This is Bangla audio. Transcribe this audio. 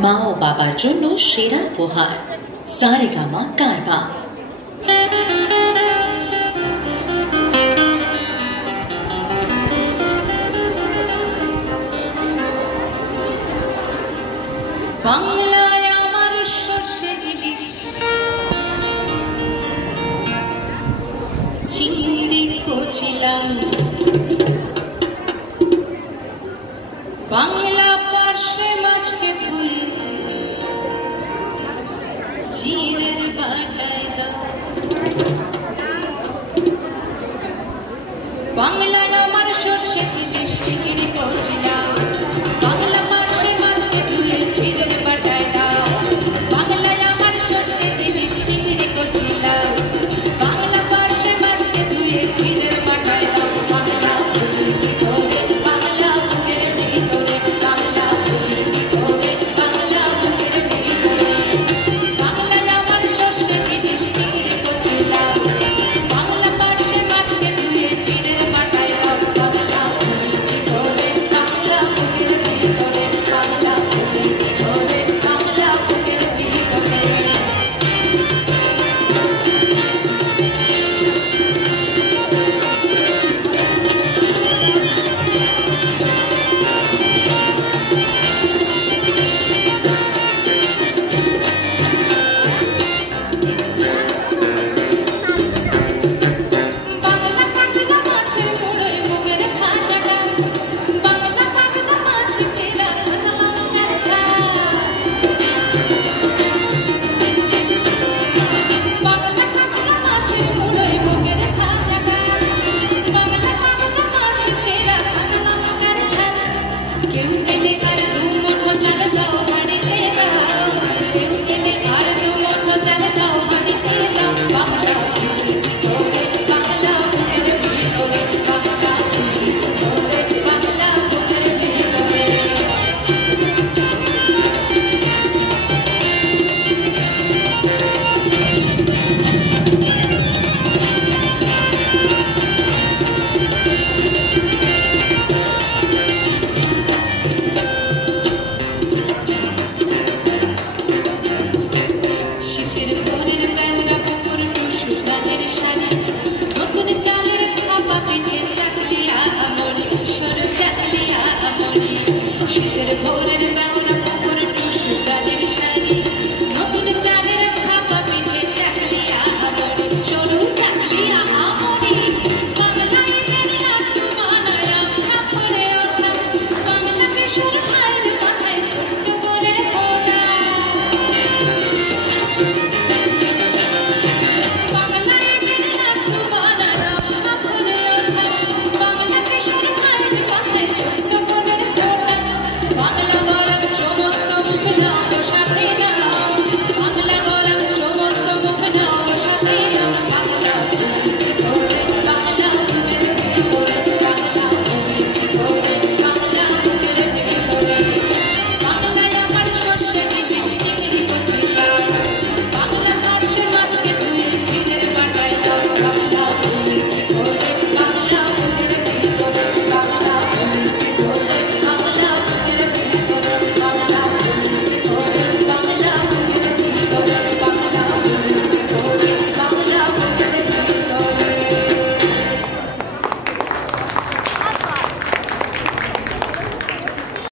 মা ও বাবার জন্য সেরা উপহার সারেগামা কারবা। বাংলায় আমার সর্ষে ইলিশ চিংড়ি কচিলাম, বাংলা পার্শে মাছকে ধুই জিরের বাটায় দাও। বাংলায় আমার সর্ষে ইলিশ চিংড়ি কচিলাম, বাংলা পার্শে মাছকে ধুই জিরের বাটায় দাও। বাংলায় আমার সর্ষে ইলিশ চিংড়ি কচিলাম, বাংলা পার্শে মাছকে ধুই জিরের বাটায় দাও। বাংলা বাংলা বুকের ভিতরে, বাংলা ভিতরে, বাংলা বুকের ভিতরে। বাংলায় আমার সর্ষে ইলিশ চিংড়ি কচিলাম, বাংলা পার্শে মাছকে ধুই জিরের বাটায় দাও। বাংলা ভিতরে, বাংলা বুকের ভিতরে, বাংলা ভিতরে, বাংলা বুকের ভিতরে। বাংলা কাঁকড়া মাছের মুড়োয় মুগের ভাজা ডাল, বাংলা কাঁকড়া মাছ চিরা কাঁচা লঙ্কার ঝাল। বাংলা কাঁকড়া মাছের মুড়োয় মুগের ভাজা ডাল, বাংলা কাঁকড়া মাছ চিরা কাঁচা লঙ্কার ঝাল। কেউ গেলে আর দু মুঠো চাল দাও হাঁড়িতে দাও, কেউ গেলে আর দু মুঠো চাল দাও হাঁড়িতে দাও। বাংলা ভিতরে, বাংলা বুকের ভিতরে, বাংলা ভিতরে, বাংলা বুকের ভিতরে। শীতের ভোরের বেলা পুকুর টুসু গানের শাড়ি, নতুন চালের খাপা পিঠে চাকলিয়া আমরি, সরু চাকলিয়া আমরি। শীতের ভোর